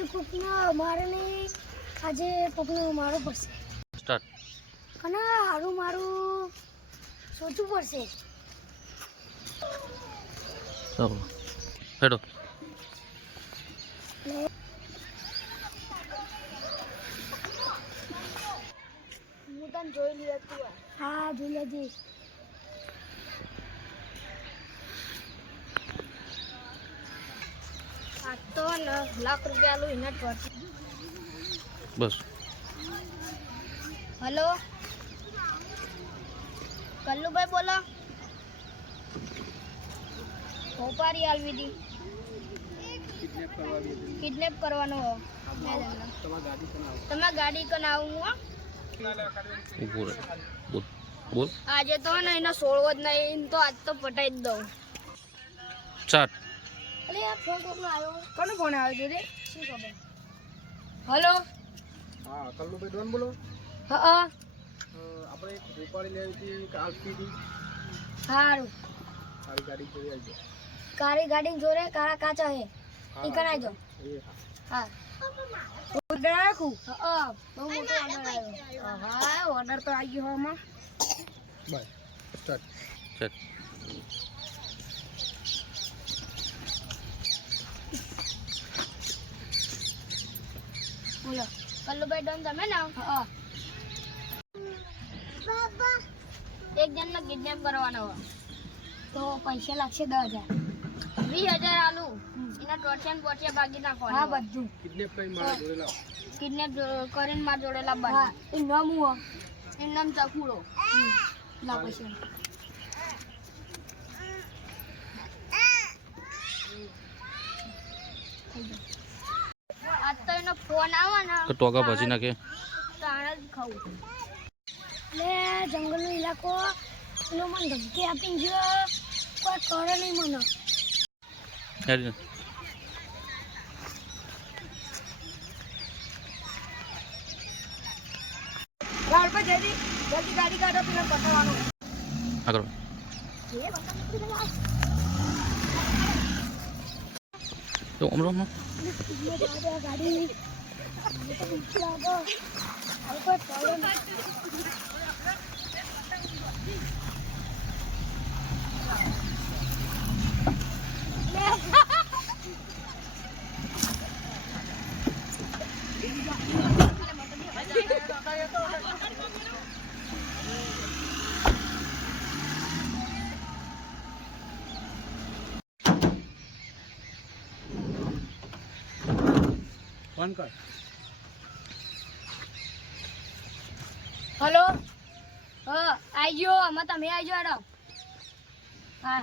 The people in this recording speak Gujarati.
આજે કોકનો મારે નહીં, આજે કોકનો મારો પડશે. સ્ટાર્ટ. અને હારું મારું સોચવું પડશે. ચાલો હેડો. હું તને જોઈ લઈએ તું. હા જોઈ લેજે. આ તો લાખ રૂપિયા લું એના પર. બસ. હેલો કલ્લુભાઈ બોલો. હોપારી આલવી હતી. કિડનેપ કરવાનો હો. તમારી ગાડી કન આવું હું. ઊભો રહે. બોલ બોલ. આજે તો ને એને છોડવો જ નહીં, તો આજ તો પટાઈ જ દઉં. સ્ટાર્ટ. અરે આ ફોન કોકનો આવ્યો. કોનો ફોન આવ્યો રે? શું ખબર. હેલો હા કલ્લુભાઈ ડોન બોલો. હા આપણે એક હોપારી લેવી હતી કાલ પીધી. સારું. તારી ગાડી જોઈ આવજો. કારી ગાડી જોડે કાળા કાચા હે ઈ કરાઈ દો. હા ઓર્ડર રાખું. હા બહુ મોટો ઓર્ડર આવ્યો. હા ઓર્ડર તો આવી ગયો આમાં. Bye start. સેટ. બોલો કલ્લુભાઈ ડોન તમે ને? હા. એક જણને કિડનેપ કરવાનો હોય તો પૈસા લાગશે 10,000. 20,000 આલુ. એના ટોટિયા બોટિયા ભાગી નાખો. હા બધું કિડનેપ કરી મારા જોડે લાવ. કિડનેપ કરીને માર જોડે લાવવા. હા એ નામ હું એનું નામ ચકુડો. લા પૈસા. આજ તો એનો ફોન આવે ને તો ટોકા પછી નાખે. તાણે જ ખાવું. લે જંગલનો ઇલાકો એનો મને ધમકી આપીને ગયો. કોઈ કરે નહીં મને. હેડ. જલ્દી ગાડી કાઢો પેલા પકડવાનું. આગળ. તો હમણાં ગાડી ફોન કર. હેલો હા આવી ગયો. આમાં તમે આવી જાઓ. હા